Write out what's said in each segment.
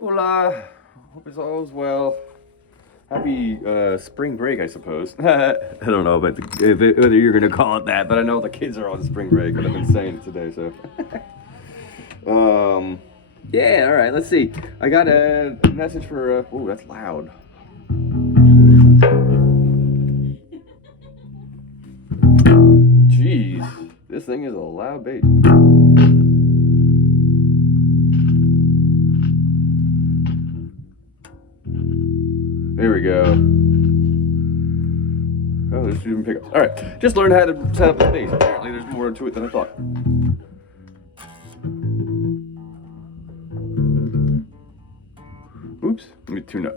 Hola. Hope it's all's well. Happy spring break, I suppose. I don't know about whether you're going to call it that, but I know the kids are on spring break, but I've been saying it today, so. Yeah, all right, let's see. I got a message for, oh, that's loud. Jeez, this thing is a loud bass. There we go. Oh, there's even pickups. All right, just learn how to set up the bass. Apparently, there's more to it than I thought. Oops, let me tune up.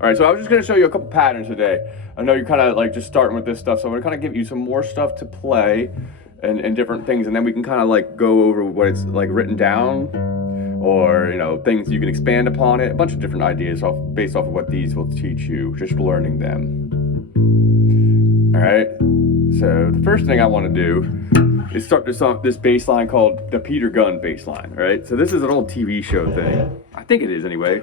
All right, so I was just gonna show you a couple patterns today. I know you're kind of like just starting with this stuff, so I'm gonna kind of give you some more stuff to play and different things, and then we can kind of like go over what it's like written down, or you know, things you can expand upon it. A bunch of different ideas based off of what these will teach you, just learning them. All right, so the first thing I want to do is start this bass line called the Peter Gunn bass line. All right, so this is an old TV show thing. I think it is anyway.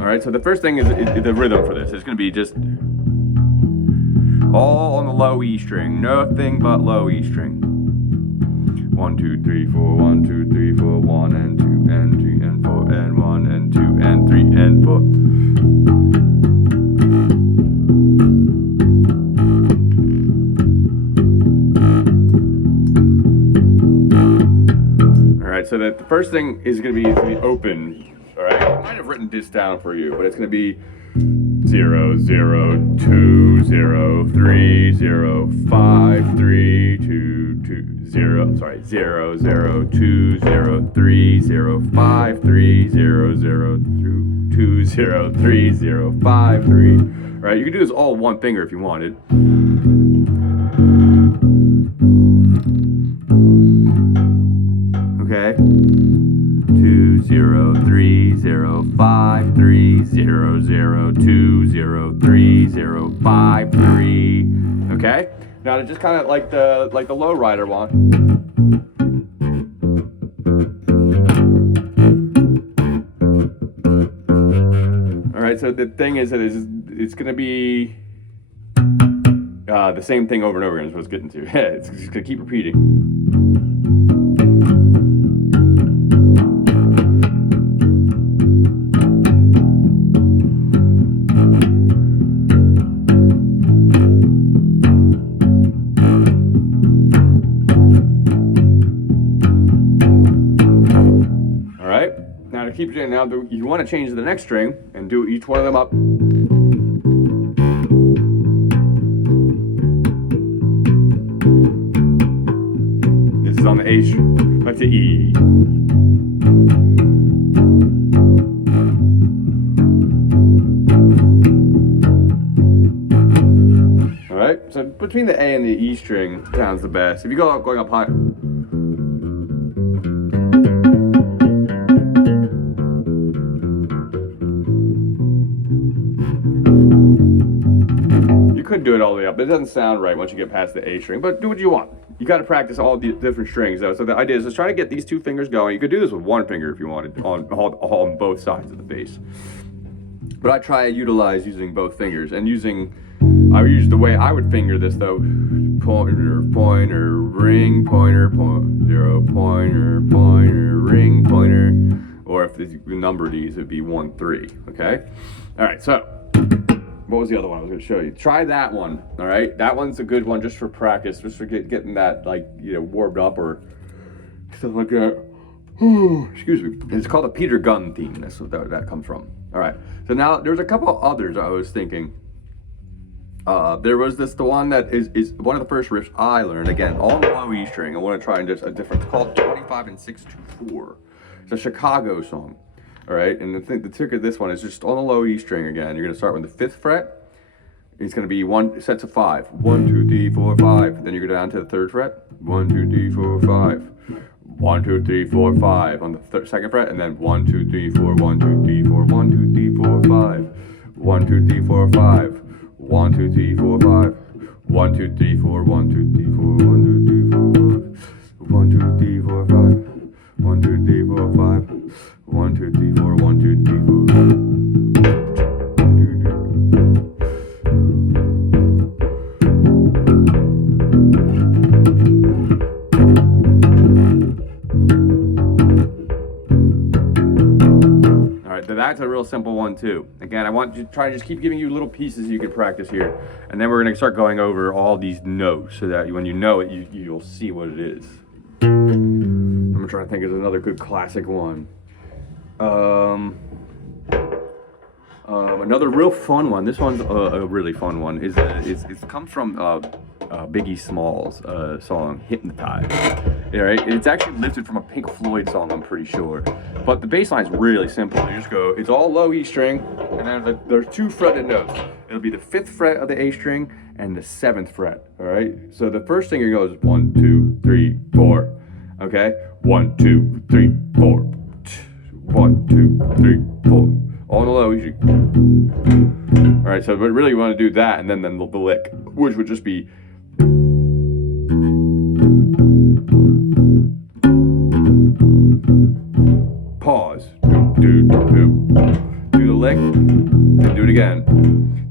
All right, so the first thing is the rhythm for this. It's going to be just all on the low E string, nothing but low E string. 1, 2, 3, 4, 1, 2, 3, 4, 1 and 2 and 3 and 4 and 1 and 2 and 3 and 4. All right, so that the first thing is going to be open. All right, I might have written this down for you, but it's going to be 0, 0, 2, 0, 3, 0, 5, 3, 2, 2, 0, sorry, 0, 0, 2, 0, 3, 0, 5, 3, 0, 0, 2, 0, 3, 0, 5, 3. All right, you can do this all one finger if you wanted. Okay. 2, 0, 3, 0, 5, 3, 0, 0, 2, 0, 3, 0, 5, 3. Okay? Now to just kind of like the low rider one. All right, so the thing is that it's going to be the same thing over and over again is what it's getting to. It's just going to keep repeating. Now to keep it in, now you want to change the next string and do each one of them up. This is on the A string, back to E. All right, so between the A and the E string sounds the best. If you go going up high. Could do it all the way up, but it doesn't sound right once you get past the A string, but do what you want. You got to practice all the different strings though. So the idea is just try to get these two fingers going. You could do this with one finger if you wanted on both sides of the bass, but I try to utilize using both fingers and I would use the way I would finger this though: pointer, pointer, ring, pointer, zero, pointer, pointer, ring, pointer, or if the number of these would be 1, 3. Okay, all right, so what was the other one I was going to show you? Try that one, all right? That one's a good one just for practice, just for getting that, like, you know, warmed up or something like that. Excuse me. It's called a Peter Gunn theme. That's what that comes from. All right. So now there's a couple others I was thinking. There was the one that is one of the first riffs I learned. Again, all the low E string. I want to try and just a different. It's called 25 and 624. It's a Chicago song. All right, and the trick of this one is just on the low E string again. You're going to start with the 5th fret. It's going to be one sets of 5. 1, 2, 3, 4, 5. Then you go down to the 3rd fret. 1, 2, 3, 4, 5. 1, 2, 3, 4, 5 on the 2nd fret, and then 1, 2, 3, 4, 1, 2, 3, 4, 1, 2, 3, 4, 5. 1, 2, 3, 4, 5. 1, 2, 3, 4, 5. 1, 1, 2, 3, 4, 1, 2, 3, 4, 1, 2, 3, 4, 1, 2, 3, 4, 5, 1, 2, 3, 4, 5, 1, 2, 3, 4, 1, 2, 3, 4. That's a real simple one too. Again, I want to try to just keep giving you little pieces you can practice here, and then we're going to start going over all these notes so that when you know it, you'll see what it is. I'm trying to think of another good classic one. Another real fun one. This one's a really fun one. It comes from Biggie Smalls' song "Hypnotize." Yeah, right? It's actually lifted from a Pink Floyd song, I'm pretty sure. But the bass line's really simple. You just go, it's all low E string, and then there's 2 fretted notes. It'll be the 5th fret of the A string and the 7th fret. All right. So the first thing you go is 1, 2, 3, 4. Okay. 1, 2, 3, 4. 1, 2, 3, 4. All in the low E string. All right. So but really you want to do that, and then the lick, which would just be. Pause. Do the lick, and do it again.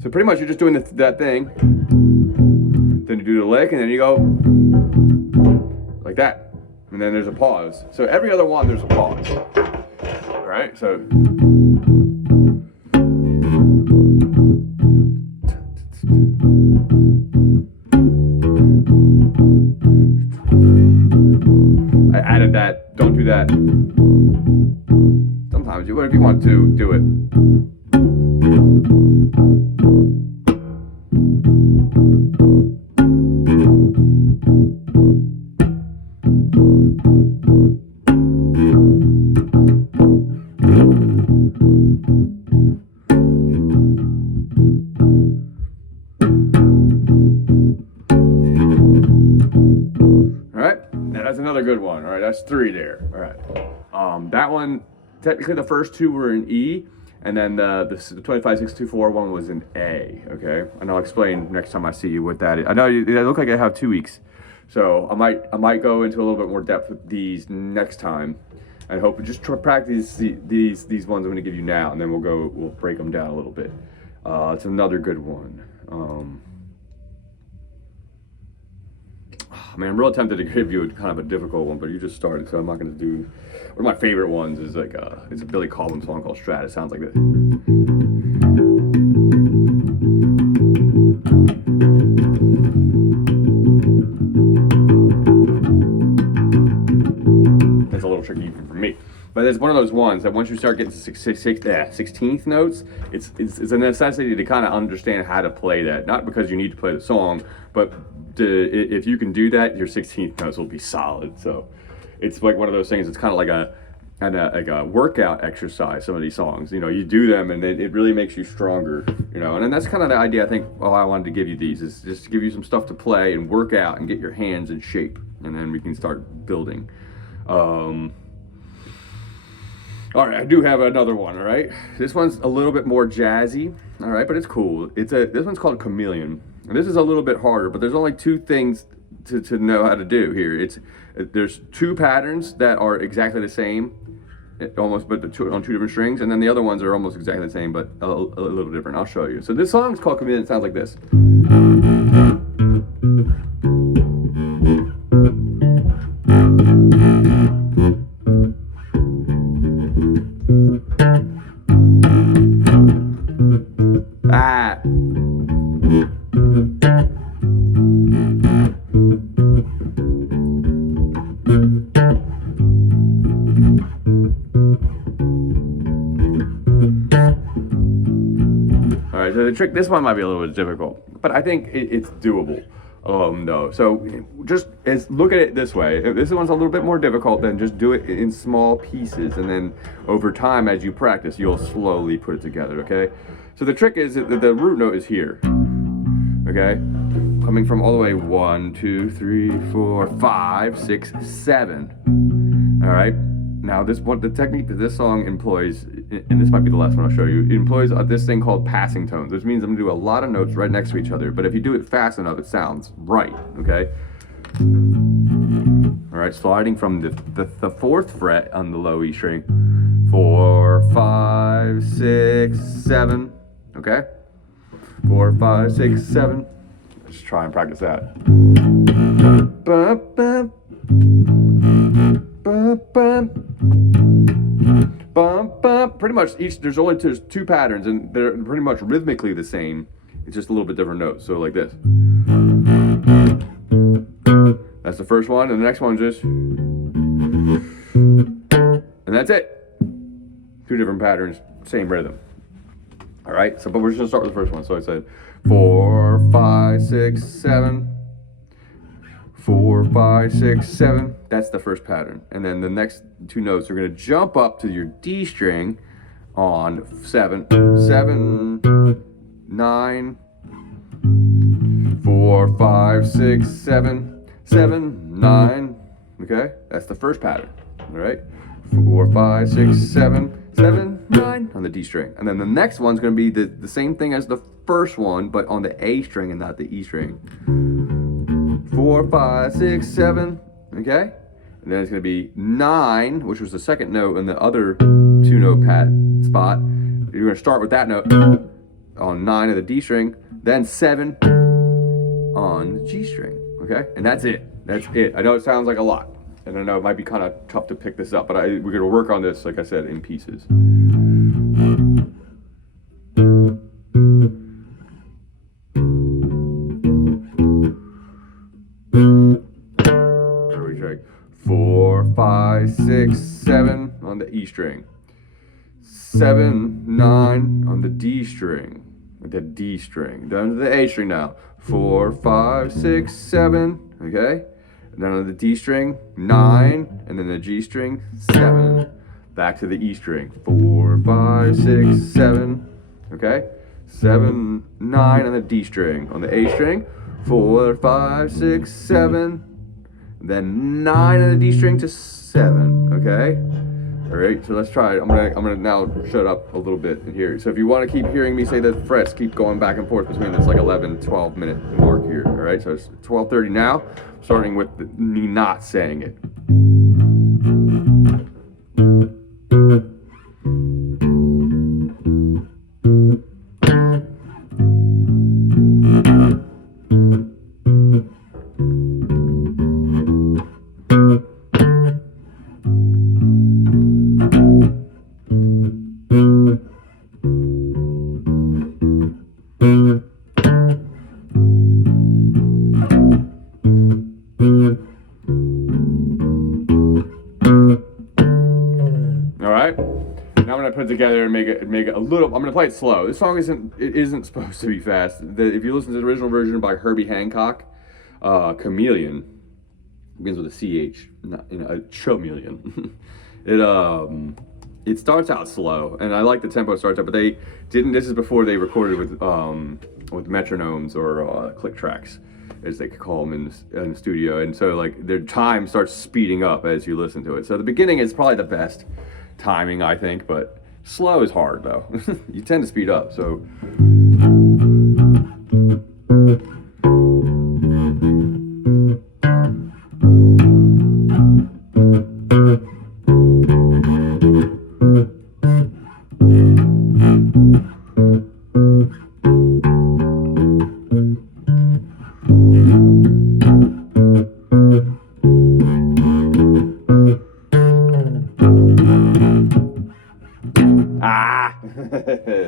So pretty much you're just doing that thing. Then you do the lick, and then you go like that. And then there's a pause. So every other one there's a pause. All right. So. I added that. Don't do that. Sometimes you, if you want to, do it. That's another good one. All right, that's 3 there. All right, that one, technically the first 2 were in E, and then the 25-6-2-4 one was in A. Okay, and I'll explain next time I see you what that is. I know they look like I have 2 weeks, so I might go into a little bit more depth with these next time. I hope just practice these ones I'm going to give you now, and then we'll break them down a little bit. It's another good one. Man, I'm real tempted to give you kind of a difficult one, but you just started, so I'm not going to do. One of my favorite ones is it's a Billy Cobham song called Strat. It sounds like this. That's a little tricky even for me. But it's one of those ones that once you start getting to 16th notes, it's a necessity to kind of understand how to play that. Not because you need to play the song, but if you can do that, your 16th notes will be solid. So it's like one of those things. It's kind of like a workout exercise. Some of these songs, you do them, and it really makes you stronger. And then that's kind of the idea. I think. Well, I wanted to give you these is just to give you some stuff to play and work out and get your hands in shape, and then we can start building. All right, I do have another one. All right, this one's a little bit more jazzy. All right, but it's cool. This one's called Chameleon, and this is a little bit harder. But there's only 2 things to know how to do here. There's 2 patterns that are exactly the same, almost, but on 2 different strings, and then the other ones are almost exactly the same, but a little different. I'll show you. So this song is called Chameleon. It sounds like this. Alright, so the trick, this one might be a little bit difficult, but I think it's doable. No, so just look at it this way. If this one's a little bit more difficult, then just do it in small pieces, and then over time as you practice, you'll slowly put it together, okay? So the trick is that the root note is here, okay? Coming from all the way 1, 2, 3, 4, 5, 6, 7. All right. Now the technique that this song employs and this might be the last one I'll show you, it employs this thing called passing tones, which means I'm gonna do a lot of notes right next to each other, but if you do it fast enough, it sounds right, okay? All right, sliding from the fourth fret on the low E string, 4, 5, 6, 7, okay? 4, 5, 6, 7. Let's try and practice that. Pretty much there's only two patterns, and they're pretty much rhythmically the same. It's just a little bit different notes. So like this. That's the first one, and the next one's just, and that's it. Two different patterns, same rhythm. All right, so but we're just gonna start with the first one. So I said 4, 5, 6, 7. 4, 5, 6, 7. That's the first pattern. And then the next two notes are going to jump up to your D string on 7, 7, 9, 4, 5, 6, 7, 7, 9. Okay? That's the first pattern. All right? 4, 5, 6, 7, 7, 9 on the D string. And then the next one's going to be the same thing as the first one, but on the A string and not the E string. 4, 5, 6, 7, okay? And then it's gonna be 9, which was the second note in the other two note pad spot. You're gonna start with that note on 9 of the D string, then 7 on the G string, okay? And that's it, that's it. I know it sounds like a lot, and I know it might be kind of tough to pick this up, but we're gonna work on this, like I said, in pieces. There we go. 4, 5, 6, 7 on the E string. 7, 9 on the D string. The D string. Down to the A string now. 4, 5, 6, 7. Okay? And then on the D string, 9. And then the G string, 7. Back to the E string. 4, 5, 6, 7. Okay? 7, 9 on the D string. On the A string, 4, 5, 6, 7. Then 9 on the D string to 7. Okay? Alright, so let's try it. I'm gonna now shut up a little bit here. So if you want to keep hearing me say the frets, keep going back and forth between this like 11, 12 minute mark here. Alright, so it's 12:30 now, starting with me not saying it. Put it together and make it a little. I'm gonna play it slow. This song isn't supposed to be fast. If you listen to the original version by Herbie Hancock, Chameleon begins with a CH, not a chameleon. It starts out slow, and I like the tempo it starts out, but they didn't. This is before they recorded with metronomes or click tracks, as they call them in the studio, and so like their time starts speeding up as you listen to it. So the beginning is probably the best timing, I think, but slow is hard though. You tend to speed up, so.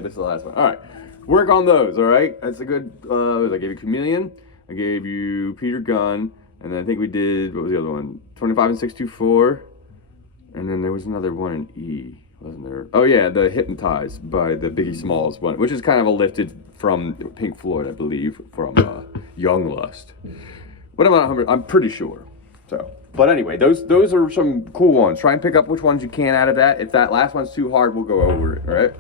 This is the last one. All right, work on those. All right, that's a good. I gave you Chameleon, I gave you Peter Gunn, and then I think we did, what was the other one? 25 and 624, and then there was another one in E, wasn't there? Oh yeah, the Hypnotize by the Biggie Smalls one, which is kind of a lifted from Pink Floyd, I believe, from Young Lust. What am I? I'm pretty sure. So. But anyway, those are some cool ones. Try and pick up which ones you can out of that. If that last one's too hard, we'll go over it, all right?